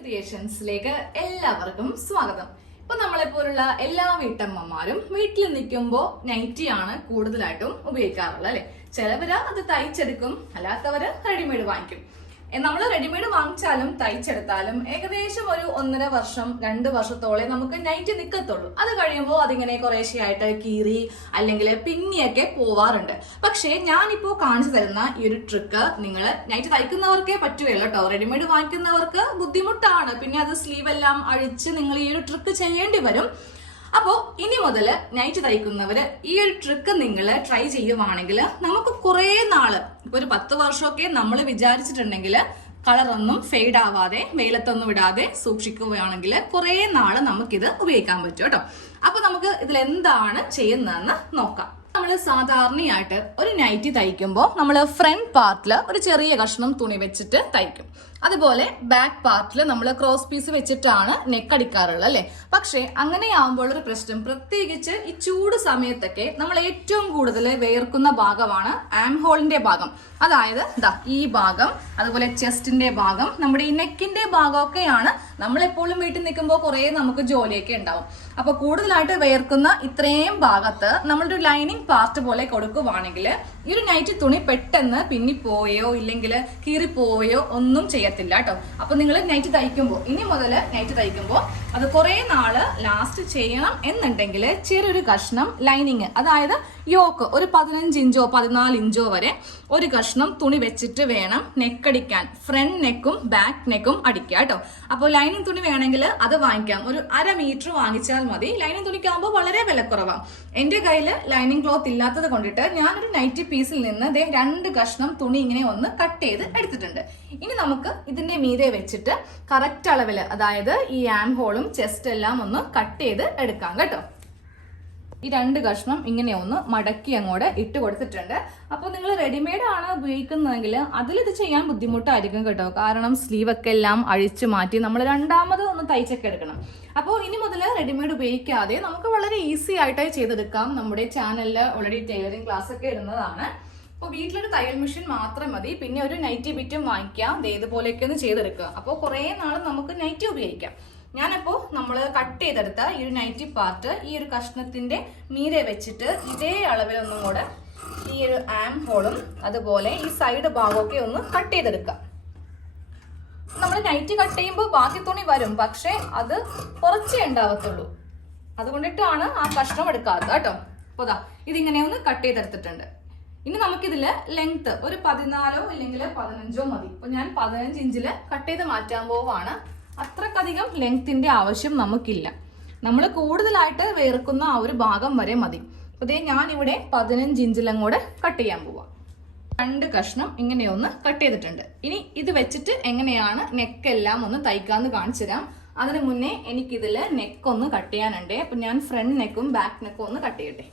ക്രിയേഷൻസിലേക്ക് എല്ലാവർക്കും സ്വാഗതം. ഇപ്പൊ നമ്മളെ പോലുള്ള എല്ലാ വീട്ടമ്മമാരും വീട്ടിൽ നിൽക്കുമ്പോൾ നൈറ്റിയാണ് കൂടുതലായിട്ടും ഉപയോഗിക്കാറുള്ളത് അല്ലെ. ചിലവര് അത് തയ്ച്ചെടുക്കും, അല്ലാത്തവര് റെഡിമെയ്ഡ് വാങ്ങിക്കും. നമ്മൾ റെഡിമെയ്ഡ് വാങ്ങിച്ചാലും തയ്ച്ചെടുത്താലും ഏകദേശം ഒരു 1.5 വർഷം 2 വർഷത്തോളം നമുക്ക് നൈറ്റ് നിൽക്കത്തുള്ളൂ. അത് കഴിയുമ്പോൾ അതിങ്ങനെ കുറേശ്ശെയായിട്ട് കീറി അല്ലെങ്കിൽ പിന്നിയൊക്കെ പോവാറുണ്ട്. പക്ഷേ ഞാനിപ്പോ കാണിച്ചു തരുന്ന ഈ ഒരു ട്രിക്ക് നിങ്ങൾ നൈറ്റ് തയ്ക്കുന്നവർക്കേ പറ്റുകയുള്ളൂ കേട്ടോ. റെഡിമെയ്ഡ് വാങ്ങിക്കുന്നവർക്ക് ബുദ്ധിമുട്ടാണ്. പിന്നെ അത് സ്ലീവ് എല്ലാം അഴിച്ച് നിങ്ങൾ ഈ ഒരു ട്രിക്ക് ചെയ്യേണ്ടി വരും. അപ്പോൾ ഇനി മുതൽ നൈറ്റ് തയ്ക്കുന്നവര് ഈ ഒരു ട്രിക്ക് നിങ്ങൾ ട്രൈ ചെയ്യുവാണെങ്കിൽ നമുക്ക് കുറേ നാള്, ഇപ്പൊ ഒരു 10 വർഷമൊക്കെ നമ്മൾ വിചാരിച്ചിട്ടുണ്ടെങ്കിൽ കളറൊന്നും ഫെയ്ഡ് ആവാതെ വെയിലത്തൊന്നും ഇടാതെ സൂക്ഷിക്കുകയാണെങ്കിൽ കുറേ നാള് നമുക്കിത് ഉപയോഗിക്കാൻ പറ്റും കേട്ടോ. അപ്പൊ നമുക്ക് ഇതിൽ എന്താണ് ചെയ്യുന്നതെന്ന് നോക്കാം. നമ്മൾ സാധാരണയായിട്ട് ഒരു നൈറ്റി തയ്ക്കുമ്പോൾ നമ്മൾ ഫ്രണ്ട് പാർട്ടിൽ ഒരു ചെറിയ കഷ്ണം തുണി വെച്ചിട്ട് തയ്ക്കും. അതുപോലെ ബാക്ക് പാർട്ടിൽ നമ്മൾ ക്രോസ് പീസ് വെച്ചിട്ടാണ് നെക്ക് അടിക്കാറുള്ളത് അല്ലെ. പക്ഷെ അങ്ങനെയാവുമ്പോൾ ഒരു പ്രശ്നം, പ്രത്യേകിച്ച് ഈ ചൂട് സമയത്തൊക്കെ നമ്മൾ ഏറ്റവും കൂടുതൽ വേർക്കുന്ന ഭാഗമാണ് ആം ഹോളിന്റെ ഭാഗം. അതായത് ഈ ഭാഗം, അതുപോലെ ചെസ്റ്റിന്റെ ഭാഗം, നമ്മുടെ ഈ നെക്കിന്റെ ഭാഗമൊക്കെയാണ് നമ്മളെപ്പോഴും വീട്ടിൽ നിൽക്കുമ്പോൾ കുറേ നമുക്ക് ജോലിയൊക്കെ ഉണ്ടാവും. അപ്പൊ കൂടുതലായിട്ട് വേർക്കുന്ന ഇത്രയും ഭാഗത്ത് നമ്മളൊരു ലൈനിങ് പാർട്ട് പോലെ കൊടുക്കുവാണെങ്കിൽ ഈ ഒരു നൈറ്റി തുണി പെട്ടെന്ന് പിന്നിപ്പോയോ ഇല്ലെങ്കിൽ കീറിപ്പോയോ ഒന്നും ചെയ്യത്തില്ല കേട്ടോ. അപ്പൊ നിങ്ങൾ നൈറ്റ് തയ്ക്കുമ്പോൾ, ഇനി മുതൽ നൈറ്റ് തയ്ക്കുമ്പോൾ അത് കുറെ നാള് ലാസ്റ്റ് ചെയ്യണം എന്നുണ്ടെങ്കിൽ ചെറിയൊരു കഷ്ണം ലൈനിങ്, അതായത് യോക്ക് ഒരു 15 ഇഞ്ചോ 14 ഇഞ്ചോ വരെ ഒരു കഷ്ണം തുണി വെച്ചിട്ട് വേണം നെക്കടിക്കാൻ. ഫ്രണ്ട് നെക്കും ബാക്ക് നെക്കും അടിക്കുക കേട്ടോ. അപ്പോൾ ലൈനിങ് തുണി വേണമെങ്കിൽ അത് വാങ്ങിക്കാം. ഒരു 1/2 മീറ്റർ വാങ്ങിച്ചാൽ മതി. ലൈനിങ് തുണിക്കാകുമ്പോൾ വളരെ വിലക്കുറവാണ്. എന്റെ കയ്യിൽ ലൈനിങ് ക്ലോത്ത് ഇല്ലാത്തത് കൊണ്ടിട്ട് ഞാനൊരു നൈറ്റി പീസിൽ നിന്ന് 2 കഷ്ണം തുണി ഇങ്ങനെ ഒന്ന് കട്ട് ചെയ്ത് എടുത്തിട്ടുണ്ട്. ഇനി നമുക്ക് ഇതിന്റെ മീതെ വെച്ചിട്ട് കറക്റ്റ് അളവില്, അതായത് ഈ ആം ഹോളും ചെസ്റ്റ് എല്ലാം ഒന്ന് കട്ട് ചെയ്ത് എടുക്കാം കേട്ടോ. ഈ 2 കഷ്ണം ഇങ്ങനെ ഒന്ന് മടക്കി അങ്ങോട്ട് ഇട്ട് കൊടുത്തിട്ടുണ്ട്. അപ്പോൾ നിങ്ങൾ റെഡിമെയ്ഡ് ആണ് ഉപയോഗിക്കുന്നതെങ്കിൽ അതിലിത് ചെയ്യാൻ ബുദ്ധിമുട്ടായിരിക്കും കേട്ടോ. കാരണം സ്ലീവ് ഒക്കെ എല്ലാം അഴിച്ചു മാറ്റി നമ്മൾ രണ്ടാമത് ഒന്ന് തയ്ച്ചൊക്കെ എടുക്കണം. അപ്പോൾ ഇനി മുതൽ റെഡിമെയ്ഡ് ഉപയോഗിക്കാതെ നമുക്ക് വളരെ ഈസി ആയിട്ടായി ചെയ്തെടുക്കാം. നമ്മുടെ ചാനലിൽ ഓൾറെഡി ടൈലറിംഗ് ക്ലാസ് ഒക്കെ ഇടുന്നതാണ്. അപ്പോൾ വീട്ടിലൊരു തയ്യൽ മെഷീൻ മാത്രം മതി. പിന്നെ ഒരു നൈറ്റി ബിറ്റും വാങ്ങിക്കാം. ഇതേപോലെയൊക്കെ ഒന്ന് ചെയ്തെടുക്കുക. അപ്പോൾ കുറേ നാൾ നമുക്ക് നൈറ്റി ഉപയോഗിക്കാം. ഞാനപ്പോ നമ്മൾ കട്ട് ചെയ്തെടുത്ത ഈ ഒരു നൈറ്റി പാർട്ട് ഈ ഒരു കഷ്ണത്തിന്റെ മീതെ വെച്ചിട്ട് ഇതേ അളവിലൊന്നും കൂടെ ഈ ഒരു ആം ഹോളും അതുപോലെ ഈ സൈഡ് ഭാഗമൊക്കെ ഒന്ന് കട്ട് ചെയ്തെടുക്കാം. നമ്മൾ നൈറ്റി കട്ട് ചെയ്യുമ്പോൾ ബാക്കി തുണി വരും, പക്ഷെ അത് കുറച്ചേ ഉണ്ടാവത്തുള്ളൂ. അതുകൊണ്ടിട്ടാണ് ആ കഷ്ണം എടുക്കാത്തത് കേട്ടോ. അപ്പൊ ഇതിങ്ങനെ ഒന്ന് കട്ട് ചെയ്തെടുത്തിട്ടുണ്ട്. ഇനി നമുക്കിതില് ലെങ്ത് ഒരു 14 ഇല്ലെങ്കിൽ 15 മതി. ഇപ്പൊ ഞാൻ 15 ഇഞ്ചില് കട്ട് ചെയ്ത് മാറ്റാൻ പോവാണ്. അത്രക്കധികം ലെങ്ത്തിന്റെ ആവശ്യം നമുക്കില്ല. നമ്മൾ കൂടുതലായിട്ട് വേർക്കുന്ന ആ ഒരു ഭാഗം വരെ മതി. അപ്പൊ ഞാനിവിടെ 15 ഇഞ്ചിലും കൂടെ കട്ട് ചെയ്യാൻ പോവാം. 2 കഷ്ണം ഇങ്ങനെ ഒന്ന് കട്ട് ചെയ്തിട്ടുണ്ട്. ഇനി ഇത് വെച്ചിട്ട് എങ്ങനെയാണ് നെക്കെല്ലാം ഒന്ന് തയ്ക്കാന്ന് കാണിച്ചു തരാം. അതിന് മുന്നേ എനിക്കിതില് നെക്കൊന്ന് കട്ട് ചെയ്യാനുണ്ട്. അപ്പൊ ഞാൻ ഫ്രണ്ട് നെക്കും ബാക്ക് നെക്കും ഒന്ന് കട്ട് ചെയ്യട്ടെ.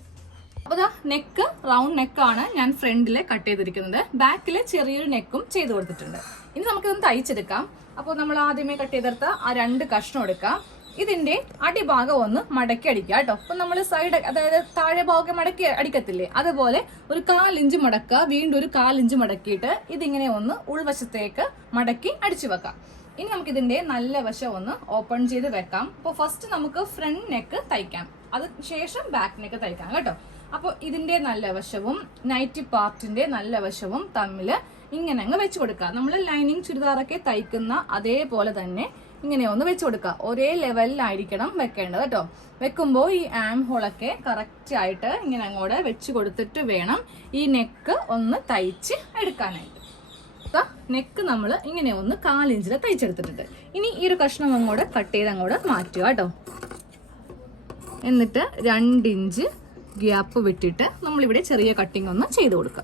അപ്പൊ നെക്ക് റൗണ്ട് നെക്കാണ് ഞാൻ ഫ്രണ്ടില് കട്ട് ചെയ്തിരിക്കുന്നത്. ബാക്കില് ചെറിയൊരു നെക്കും ചെയ്ത് കൊടുത്തിട്ടുണ്ട്. ഇനി നമുക്കിതൊന്ന് തയ്ച്ചെടുക്കാം. അപ്പോൾ നമ്മൾ ആദ്യമേ കട്ട് ചെയ്തെടുത്ത ആ 2 കഷ്ണം എടുക്കാം. ഇതിന്റെ അടിഭാഗം ഒന്ന് മടക്കി അടിക്കുക കേട്ടോ. അപ്പൊ നമ്മൾ സൈഡ്, അതായത് താഴെ ഭാഗം മടക്കി അടിക്കത്തില്ലേ, അതുപോലെ ഒരു 1/4 ഇഞ്ച് മടക്കുക. വീണ്ടും ഒരു 1/4 ഇഞ്ച് മടക്കിയിട്ട് ഇതിങ്ങനെ ഒന്ന് ഉൾവശത്തേക്ക് മടക്കി അടിച്ചു വെക്കാം. ഇനി നമുക്ക് ഇതിന്റെ നല്ല വശം ഒന്ന് ഓപ്പൺ ചെയ്ത് വെക്കാം. അപ്പോൾ ഫസ്റ്റ് നമുക്ക് ഫ്രണ്ട് നെക്ക് തയ്ക്കാം, അത് ശേഷം ബാക്ക് നെക്ക് തയ്ക്കാം കേട്ടോ. അപ്പോൾ ഇതിന്റെ നല്ല വശവും നൈറ്റി പാർട്ടിന്റെ നല്ല വശവും തമ്മിൽ ഇങ്ങനെ അങ്ങ് വെച്ച് കൊടുക്കുക. നമ്മൾ ലൈനിങ് ചുരിദാറൊക്കെ തയ്ക്കുന്ന അതേപോലെ തന്നെ ഇങ്ങനെ ഒന്ന് വെച്ച് കൊടുക്കുക. ഒരേ ലെവലിലായിരിക്കണം വെക്കേണ്ടത് കേട്ടോ. വെക്കുമ്പോൾ ഈ ആം ഹോളൊക്കെ കറക്റ്റ് ആയിട്ട് ഇങ്ങനെ അങ്ങോട്ട് വെച്ച് കൊടുത്തിട്ട് വേണം ഈ നെക്ക് ഒന്ന് തയ്ച്ച് എടുക്കാനായിട്ട്. നെക്ക് നമ്മൾ ഇങ്ങനെ ഒന്ന് 1/4 ഇഞ്ചിൽ തയ്ച്ചെടുത്തിട്ടുണ്ട്. ഇനി ഈ ഒരു കഷ്ണം അങ്ങോട്ട് കട്ട് ചെയ്ത് അങ്ങോട്ട് മാറ്റുക കേട്ടോ. എന്നിട്ട് 2 ഇഞ്ച് ഗ്യാപ്പ് വിട്ടിട്ട് നമ്മളിവിടെ ചെറിയ കട്ടിങ് ഒന്ന് ചെയ്ത് കൊടുക്കുക.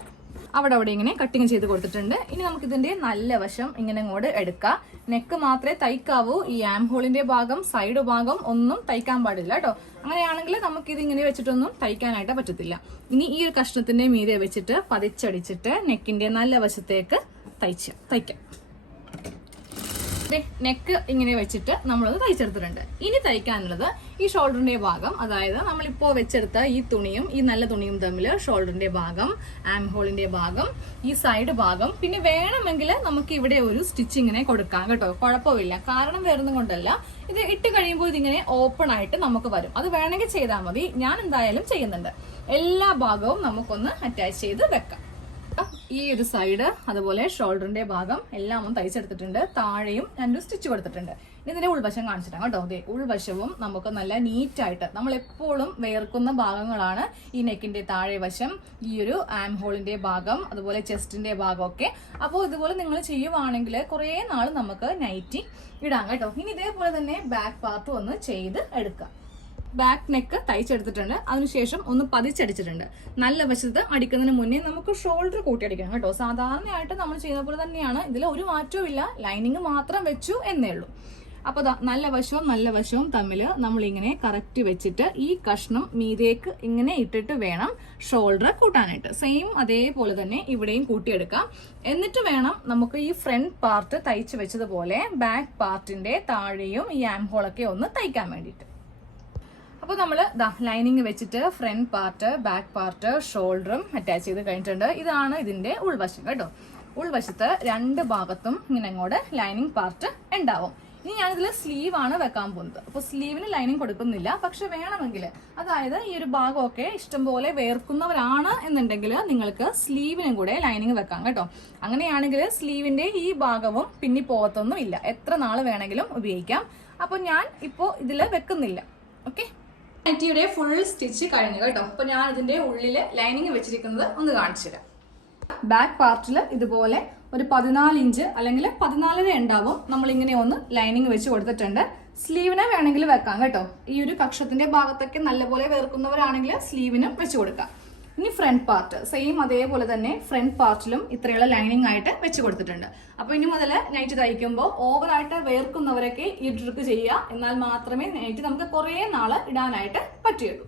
അവിടെ ഇങ്ങനെ കട്ടിങ് ചെയ്ത് കൊടുത്തിട്ടുണ്ട്. ഇനി നമുക്ക് ഇതിന്റെ നല്ല വശം ഇങ്ങനെ അങ്ങോട്ട് എടുക്കാം. നെക്ക് മാത്രമേ തയ്ക്കാവൂ. ഈ ആം ഹോളിന്റെ ഭാഗം, സൈഡ് ഭാഗം ഒന്നും തയ്ക്കാൻ പാടില്ല കേട്ടോ. അങ്ങനെയാണെങ്കിൽ നമുക്ക് ഇത് ഇങ്ങനെ വെച്ചിട്ടൊന്നും തയ്ക്കാനായിട്ട് പറ്റത്തില്ല. ഇനി ഈ ഒരു കഷ്ണത്തിന്റെ മീതെ വെച്ചിട്ട് പതിച്ചടിച്ചിട്ട് നെക്കിന്റെ നല്ല വശത്തേക്ക് തയ്ക്കാം. നെക്ക് ഇങ്ങനെ വെച്ചിട്ട് നമ്മളത് തയ്ച്ചെടുത്തിട്ടുണ്ട്. ഇനി തയ്ക്കാനുള്ളത് ഈ ഷോൾഡറിന്റെ ഭാഗം, അതായത് നമ്മളിപ്പോ വെച്ചെടുത്ത ഈ തുണിയും ഈ നല്ല തുണിയും തമ്മിൽ ഷോൾഡറിന്റെ ഭാഗം, ആം ഹോളിന്റെ ഭാഗം, ഈ സൈഡ് ഭാഗം, പിന്നെ വേണമെങ്കിൽ നമുക്ക് ഇവിടെ ഒരു സ്റ്റിച്ച് ഇങ്ങനെ കൊടുക്കാം കേട്ടോ, കുഴപ്പമില്ല. കാരണം വേറൊന്നും കൊണ്ടല്ല, ഇത് ഇട്ട് കഴിയുമ്പോൾ ഇതിങ്ങനെ ഓപ്പൺ ആയിട്ട് നമുക്ക് വരും. അത് വേണമെങ്കിൽ ചെയ്താൽ മതി, ഞാൻ എന്തായാലും ചെയ്യുന്നുണ്ട്. എല്ലാ ഭാഗവും നമുക്കൊന്ന് അറ്റാച്ച് ചെയ്ത് വെക്കാം. ഈ ഒരു സൈഡ് അതുപോലെ ഷോൾഡറിന്റെ ഭാഗം എല്ലാം ഒന്ന് തയ്ച്ചെടുത്തിട്ടുണ്ട്. താഴെയും ഞാനൊരു സ്റ്റിച്ച് കൊടുത്തിട്ടുണ്ട്. ഇതിന്റെ ഉൾവശം കാണിച്ചിട്ടാണ് കേട്ടോ. അതെ, ഉൾവശവും നമുക്ക് നല്ല നീറ്റായിട്ട്, നമ്മൾ എപ്പോഴും വേർക്കുന്ന ഭാഗങ്ങളാണ് ഈ നെക്കിന്റെ താഴെ വശം, ഈ ഒരു ആം ഹോളിന്റെ ഭാഗം, അതുപോലെ ചെസ്റ്റിന്റെ ഭാഗമൊക്കെ. അപ്പോൾ ഇതുപോലെ നിങ്ങൾ ചെയ്യുവാണെങ്കിൽ കുറേ നാൾ നമുക്ക് നൈറ്റി ഇടാം കേട്ടോ. ഇനി ഇതേപോലെ തന്നെ ബാക്ക് പാർട്ടും ഒന്ന് ചെയ്ത് എടുക്കാം. ബാക്ക് നെക്ക് തയ്ച്ചെടുത്തിട്ടുണ്ട്, അതിനുശേഷം ഒന്ന് പതിച്ചടിച്ചിട്ടുണ്ട്. നല്ല വശത്ത് അടിക്കുന്നതിന് മുന്നേ നമുക്ക് ഷോൾഡർ കൂട്ടി അടിക്കണം കേട്ടോ. സാധാരണയായിട്ട് നമ്മൾ ചെയ്യുന്ന പോലെ തന്നെയാണ്, ഇതിൽ ഒരു മാറ്റവും ഇല്ല, ലൈനിങ് മാത്രം വെച്ചു എന്നേ ഉള്ളൂ. അപ്പോൾ നല്ല വശവും തമ്മിൽ നമ്മളിങ്ങനെ കറക്റ്റ് വെച്ചിട്ട് ഈ കഷ്ണം മീതേക്ക് ഇങ്ങനെ ഇട്ടിട്ട് വേണം ഷോൾഡർ കൂട്ടാനായിട്ട്. സെയിം അതേപോലെ തന്നെ ഇവിടെയും കൂട്ടിയെടുക്കാം. എന്നിട്ട് വേണം നമുക്ക് ഈ ഫ്രണ്ട് പാർട്ട് തയ്ച്ച് വെച്ചതുപോലെ ബാക്ക് പാർട്ടിന്റെ താഴെയും ഈ ആം ഹോളൊക്കെ ഒന്ന് തയ്ക്കാൻ വേണ്ടിയിട്ട്. അപ്പോൾ നമ്മൾ ലൈനിങ് വെച്ചിട്ട് ഫ്രണ്ട് പാർട്ട്, ബാക്ക് പാർട്ട്, ഷോൾഡറും അറ്റാച്ച് ചെയ്ത് കഴിഞ്ഞിട്ടുണ്ട്. ഇതാണ് ഇതിന്റെ ഉൾവശം കേട്ടോ. ഉൾവശത്ത് രണ്ട് ഭാഗത്തും ഇങ്ങനെ അങ്ങോട്ട് ലൈനിങ് പാർട്ട് ഉണ്ടാവും. ഇനി ഞാനിതിൽ സ്ലീവ് ആണ് വെക്കാൻ പോകുന്നത്. അപ്പോൾ സ്ലീവിന് ലൈനിങ് കൊടുക്കുന്നില്ല, പക്ഷെ വേണമെങ്കിൽ, അതായത് ഈ ഒരു ഭാഗമൊക്കെ ഇഷ്ടംപോലെ വേർക്കുന്നവരാണ് എന്നുണ്ടെങ്കിൽ നിങ്ങൾക്ക് സ്ലീവിനും കൂടെ ലൈനിങ് വെക്കാം കേട്ടോ. അങ്ങനെയാണെങ്കിൽ സ്ലീവിന്റെ ഈ ഭാഗവും പിന്നെ പോകത്തൊന്നും ഇല്ല, എത്ര നാൾ വേണമെങ്കിലും ഉപയോഗിക്കാം. അപ്പോൾ ഞാൻ ഇപ്പോൾ ഇതിൽ വെക്കുന്നില്ല. ഓക്കെ, നൈറ്റിയുടെ ഫുൾ സ്റ്റിച്ച് കഴിഞ്ഞു കേട്ടോ. അപ്പൊ ഞാൻ ഇതിന്റെ ഉള്ളിൽ ലൈനിങ് വെച്ചിരിക്കുന്നത് ഒന്ന് കാണിച്ചു തരാം. ബാക്ക് പാർട്ടിൽ ഇതുപോലെ ഒരു 14 ഇഞ്ച് അല്ലെങ്കിൽ 14.5 ഉണ്ടാവും. നമ്മളിങ്ങനെ ഒന്ന് ലൈനിങ് വെച്ച് കൊടുത്തിട്ടുണ്ട്. സ്ലീവിനെ വേണമെങ്കിൽ വെക്കാം കേട്ടോ. ഈ ഒരു കക്ഷത്തിന്റെ ഭാഗത്തൊക്കെ നല്ലപോലെ വേർക്കുന്നവരാണെങ്കിൽ സ്ലീവിനും വെച്ച് കൊടുക്കാം. ഇനി ഫ്രണ്ട് പാർട്ട് സെയിം അതേപോലെ തന്നെ ഫ്രണ്ട് പാർട്ടിലും ഇത്രയുള്ള ലൈനിങ് ആയിട്ട് വെച്ച് കൊടുത്തിട്ടുണ്ട്. അപ്പൊ ഇനി മുതൽ നൈറ്റ് തയ്ക്കുമ്പോൾ ഓവറായിട്ട് വേർക്കുന്നവരൊക്കെ ഈ ട്രിക്ക് ചെയ്യുക, എന്നാൽ മാത്രമേ നൈറ്റ് നമുക്ക് കുറേ നാള് ഇടാനായിട്ട് പറ്റുള്ളൂ.